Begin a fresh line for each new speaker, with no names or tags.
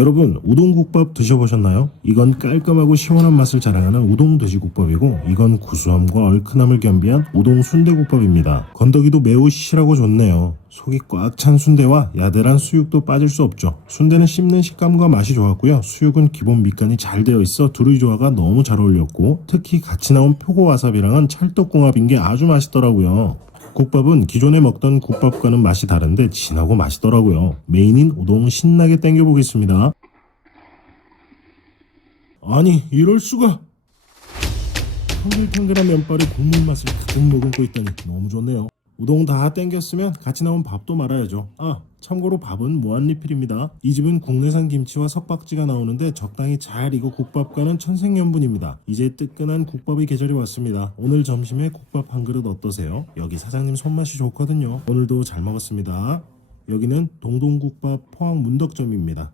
여러분 우동국밥 드셔보셨나요? 이건 깔끔하고 시원한 맛을 자랑하는 우동 돼지국밥이고 이건 구수함과 얼큰함을 겸비한 우동 순대국밥입니다. 건더기도 매우 시실하고 좋네요. 속이 꽉 찬 순대와 야들한 수육도 빠질 수 없죠. 순대는 씹는 식감과 맛이 좋았고요. 수육은 기본 밑간이 잘 되어 있어 두루이 조화가 너무 잘 어울렸고 특히 같이 나온 표고 와사비랑은 찰떡궁합인 게 아주 맛있더라고요. 국밥은 기존에 먹던 국밥과는 맛이 다른데 진하고 맛있더라고요. 메인인 우동 신나게 땡겨보겠습니다. 아니 이럴 수가! 탱글탱글한 면발에 국물 맛을 가득 머금고 있다니 너무 좋네요. 우동 다 땡겼으면 같이 나온 밥도 말아야죠. 아 참고로 밥은 무한리필입니다. 이 집은 국내산 김치와 석박지가 나오는데 적당히 잘 익어 국밥과는 천생연분입니다. 이제 뜨끈한 국밥의 계절이 왔습니다. 오늘 점심에 국밥 한 그릇 어떠세요? 여기 사장님 손맛이 좋거든요. 오늘도 잘 먹었습니다. 여기는 동동국밥 포항 문덕점입니다.